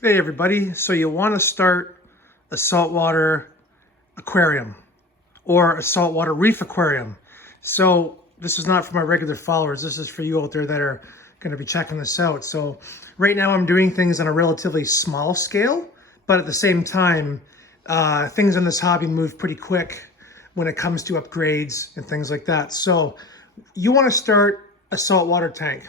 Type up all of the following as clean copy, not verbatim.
Hey everybody, so you want to start a saltwater aquarium or a saltwater reef aquarium. So this is not for my regular followers, this is for you out there that are going to be checking this out. So right now I'm doing things on a relatively small scale, but at the same time, things in this hobby move pretty quick when it comes to upgrades and things like that. So you want to start a saltwater tank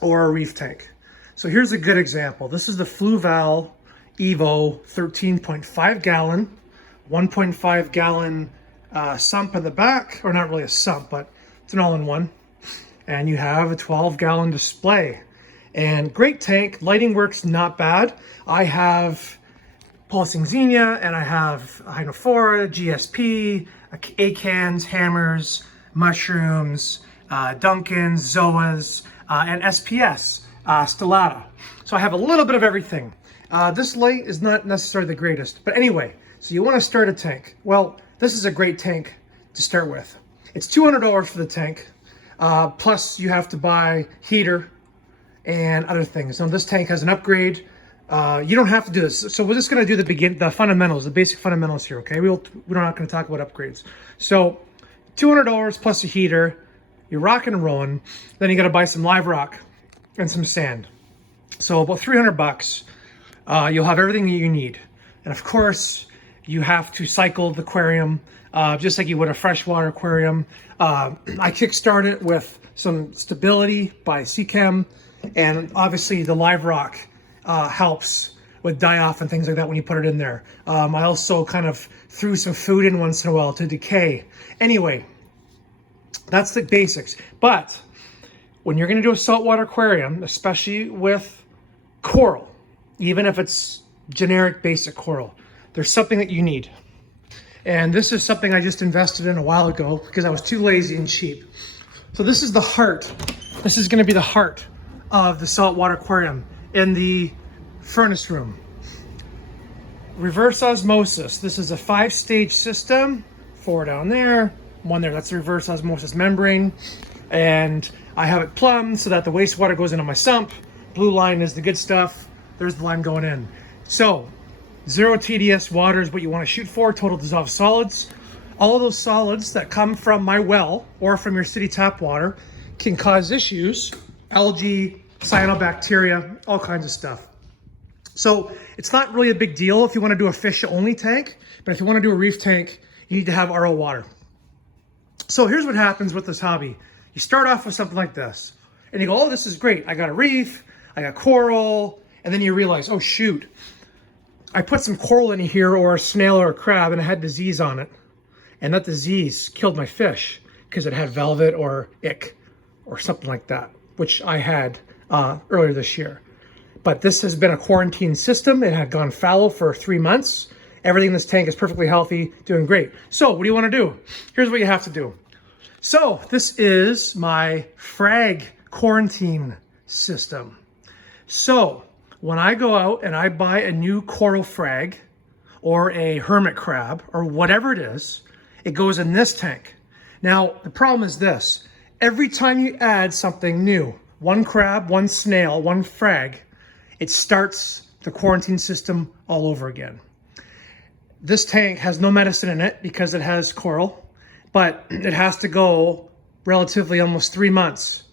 or a reef tank. So here's a good example. This is the Fluval Evo 13.5 gallon, 1.5 gallon sump in the back, or not really a sump, but it's an all-in-one. And you have a 12 gallon display. And great tank, lighting works not bad. I have pulsing xenia and I have hydrophora, GSP, acans, hammers, mushrooms, Duncans, Zoas, and SPS. Stellata. So I have a little bit of everything. This light is not necessarily the greatest, but anyway, so you want to start a tank. Well, this is a great tank to start with. It's $200 for the tank, plus you have to buy heater and other things. Now this tank has an upgrade. You don't have to do this. So we're just going to do the fundamentals, the basic fundamentals here, okay? We're not going to talk about upgrades. So $200 plus a heater, you're rocking and rolling. Then you got to buy some live rock and some sand. So about 300 bucks, you'll have everything that you need. And of course, you have to cycle the aquarium, just like you would a freshwater aquarium. I kickstarted it with some stability by Seachem, and obviously the live rock helps with die-off and things like that when you put it in there. I also kind of threw some food in once in a while to decay. Anyway, that's the basics. But when you're going to do a saltwater aquarium, especially with coral, even if it's generic basic coral, there's something that you need. And this is something I just invested in a while ago because I was too lazy and cheap. So this is the heart. This is going to be the heart of the saltwater aquarium in the furnace room. Reverse osmosis. This is a 5-stage system. 4 down there, 1 there. That's the reverse osmosis membrane. And I have it plumbed so that the wastewater goes into my sump. Blue line is the good stuff. There's the line going in. So 0 TDS water is what you want to shoot for, total dissolved solids. All of those solids that come from my well or from your city tap water can cause issues, algae, cyanobacteria, all kinds of stuff. So it's not really a big deal if you want to do a fish only tank, but if you want to do a reef tank, you need to have RO water. So here's what happens with this hobby. You start off with something like this, and you go, oh, this is great. I got a reef, I got coral, and then you realize, oh shoot, I put some coral in here or a snail or a crab and it had disease on it. And that disease killed my fish because it had velvet or ick or something like that, which I had earlier this year. But this has been a quarantine system. It had gone fallow for 3 months. Everything in this tank is perfectly healthy, doing great. So what do you want to do? Here's what you have to do. So this is my frag quarantine system. So when I go out and I buy a new coral frag or a hermit crab or whatever it is, it goes in this tank. Now, the problem is this. Every time you add something new, 1 crab, 1 snail, 1 frag, it starts the quarantine system all over again. This tank has no medicine in it because it has coral, but it has to go relatively almost 3 months.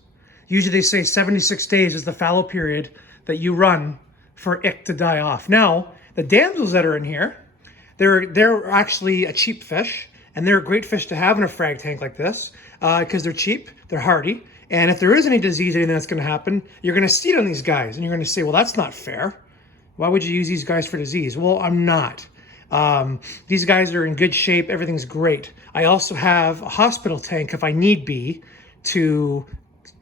Usually they say 76 days is the fallow period that you run for ick to die off. Now, the damsels that are in here, they're actually a cheap fish, and they're a great fish to have in a frag tank like this because they're cheap, they're hardy, and if there is any disease, anything that's going to happen, you're going to see it on these guys, and you're going to say, well, that's not fair. Why would you use these guys for disease? Well, I'm not. These guys are in good shape. Everything's great. I also have a hospital tank if I need be to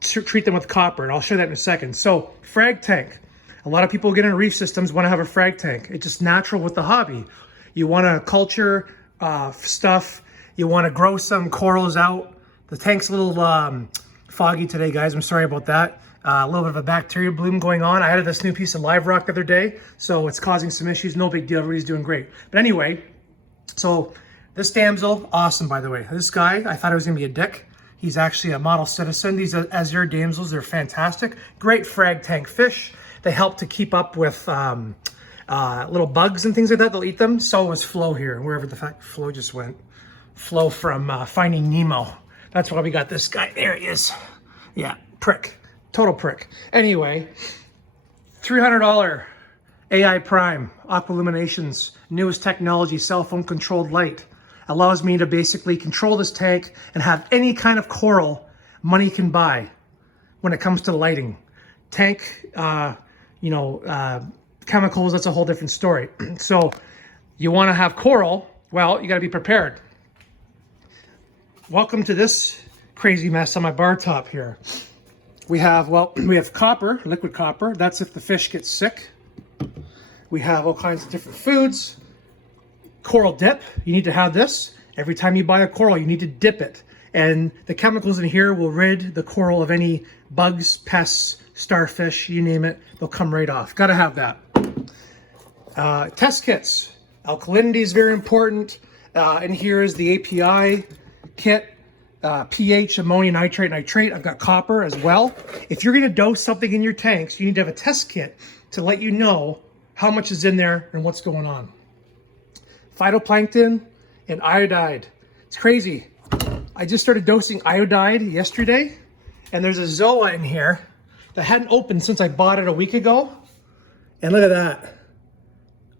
treat them with copper, and I'll show that in a second. So frag tank. A lot of people get into reef systems want to have a frag tank. It's just natural with the hobby. You want to culture stuff. You want to grow some corals out. The tank's a little foggy today, guys. I'm sorry about that. A little bit of a bacteria bloom going on. I added this new piece of live rock the other day, so it's causing some issues. No big deal. Everybody's doing great. But anyway, so this damsel, awesome, by the way. This guy, I thought it was going to be a dick. He's actually a model citizen. These azure damsels, they're fantastic. Great frag tank fish. They help to keep up with little bugs and things like that. They'll eat them. So was Flo here, wherever the fact Flo just went. Flo from Finding Nemo. That's why we got this guy. There he is. Yeah, prick. Total prick. Anyway, $300 AI Prime, Aqualuminations, newest technology, cell phone controlled light. Allows me to basically control this tank and have any kind of coral money can buy when it comes to lighting. Tank, chemicals, that's a whole different story. So you want to have coral, well, you got to be prepared. Welcome to this crazy mess on my bar top here. We have copper, liquid copper. That's if the fish get sick. We have all kinds of different foods. Coral dip, you need to have this. Every time you buy a coral, you need to dip it. And the chemicals in here will rid the coral of any bugs, pests, starfish, you name it, they'll come right off. Gotta have that. Test kits. Alkalinity is very important. And here is the API kit. pH, ammonium nitrate, nitrate. I've got copper as well. If you're gonna dose something in your tanks, you need to have a test kit to let you know how much is in there and what's going on. Phytoplankton and iodide. It's crazy. I just started dosing iodide yesterday, and there's a zoa in here that hadn't opened since I bought it a week ago. And look at that.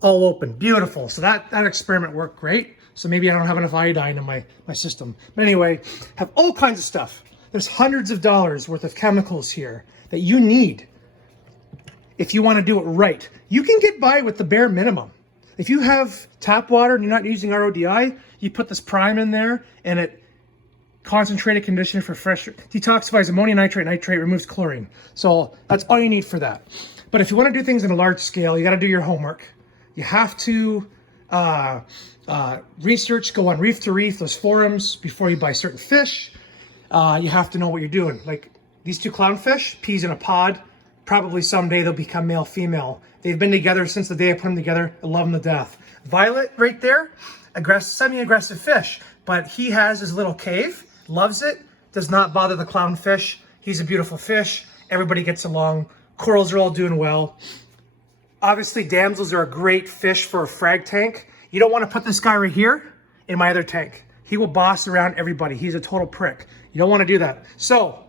All open. Beautiful. So that experiment worked great. So maybe I don't have enough iodine in my system. But anyway, have all kinds of stuff. There's hundreds of dollars worth of chemicals here that you need if you want to do it right. You can get by with the bare minimum. If you have tap water and you're not using RODI, you put this prime in there and it concentrated conditioner for fresh, detoxifies ammonium nitrate, nitrate, removes chlorine. So that's all you need for that. But if you want to do things on a large scale, you got to do your homework. You have to research, go on reef to reef, those forums before you buy certain fish. You have to know what you're doing. Like these two clownfish, peas in a pod, probably someday they'll become male, female. They've been together since the day I put them together. I love them to death. Violet right there, semi-aggressive fish, but he has his little cave, loves it, does not bother the clownfish. He's a beautiful fish. Everybody gets along. Corals are all doing well. Obviously, damsels are a great fish for a frag tank. You don't want to put this guy right here in my other tank. He will boss around everybody. He's a total prick. You don't want to do that. So,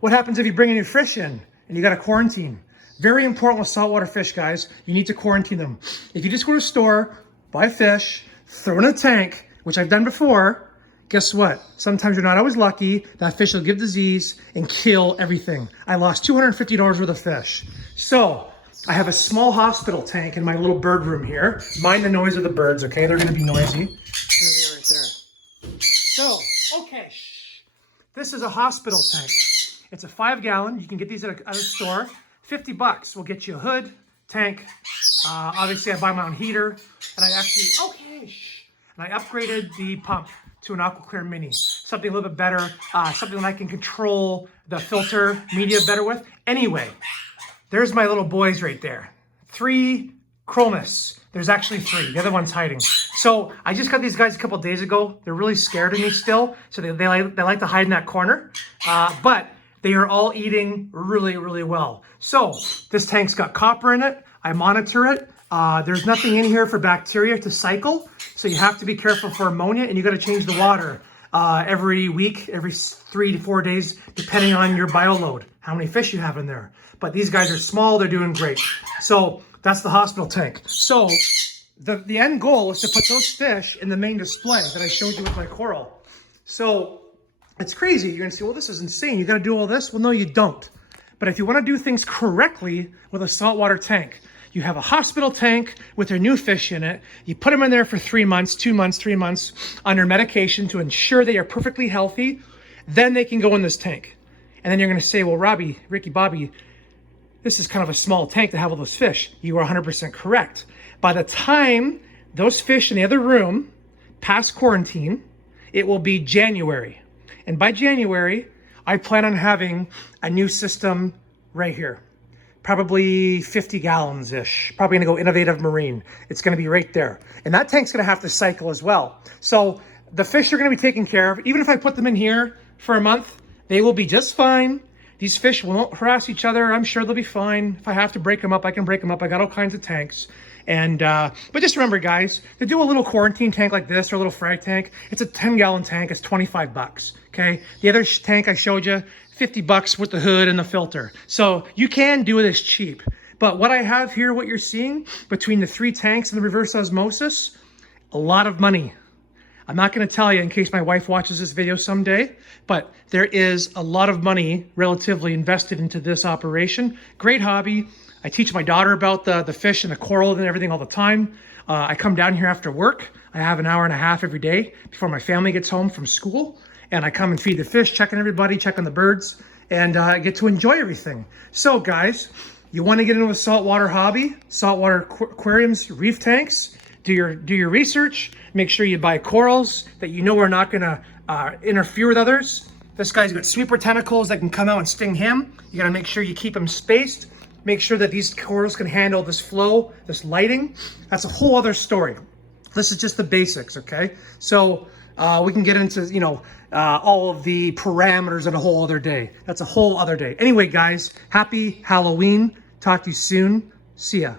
what happens if you bring a new fish in and you got to quarantine? Very important with saltwater fish, guys. You need to quarantine them. If you just go to a store, buy fish, throw in a tank, which I've done before, guess what? Sometimes you're not always lucky. That fish will give disease and kill everything. I lost $250 worth of fish. So, I have a small hospital tank in my little bird room here. Mind the noise of the birds, okay? They're gonna be noisy. There they are right there. So, okay, this is a hospital tank. It's a 5-gallon. You can get these at a store. $50 will get you a hood, tank. Obviously, I buy my own heater, and I actually, and I upgraded the pump to an AquaClear Mini. Something a little bit better, something that I can control the filter media better with. Anyway, there's my little boys right there. 3 chromis. There's actually 3. The other one's hiding. So I just got these guys a couple days ago. They're really scared of me still, so they like to hide in that corner. But they are all eating really, really well. So this tank's got copper in it. I monitor it. There's nothing in here for bacteria to cycle. So you have to be careful for ammonia, and you got to change the water every week, every 3 to 4 days, depending on your bioload, how many fish you have in there. But these guys are small. They're doing great. So that's the hospital tank. So the end goal is to put those fish in the main display that I showed you with my coral. So it's crazy. You're gonna say, well, this is insane. You gotta do all this? Well, no, you don't. But if you wanna do things correctly with a saltwater tank, you have a hospital tank with your new fish in it. You put them in there for 3 months, 2 months, 3 months under medication to ensure they are perfectly healthy. Then they can go in this tank. And then you're gonna say, well, Robbie, Ricky, Bobby, this is kind of a small tank to have all those fish. You are 100% correct. By the time those fish in the other room pass quarantine, it will be January. And by January, I plan on having a new system right here. Probably 50 gallons-ish. Probably gonna go Innovative Marine. It's gonna be right there. And that tank's gonna have to cycle as well. So the fish are gonna be taken care of. Even if I put them in here for a month, they will be just fine. These fish won't harass each other. I'm sure they'll be fine. If I have to break them up, I can break them up. I got all kinds of tanks. And but just remember, guys, to do a little quarantine tank like this or a little frag tank, it's a 10-gallon tank. It's 25 bucks. Okay. The other tank I showed you, 50 bucks with the hood and the filter. So you can do this cheap. But what I have here, what you're seeing between the 3 tanks and the reverse osmosis, a lot of money. I'm not going to tell you in case my wife watches this video someday, but there is a lot of money relatively invested into this operation. Great hobby. I teach my daughter about the fish and the coral and everything all the time. I come down here after work. I have an hour and a half every day before my family gets home from school. And I come and feed the fish, checking everybody, checking the birds, and I get to enjoy everything. So guys, you want to get into a saltwater hobby, saltwater aquariums, reef tanks, do your research, make sure you buy corals that you know are not going to interfere with others. This guy's got sweeper tentacles that can come out and sting him. You got to make sure you keep them spaced. Make sure that these corals can handle this flow, this lighting. That's a whole other story. This is just the basics, okay? So we can get into, you know, all of the parameters in a whole other day. That's a whole other day. Anyway, guys, happy Halloween. Talk to you soon. See ya.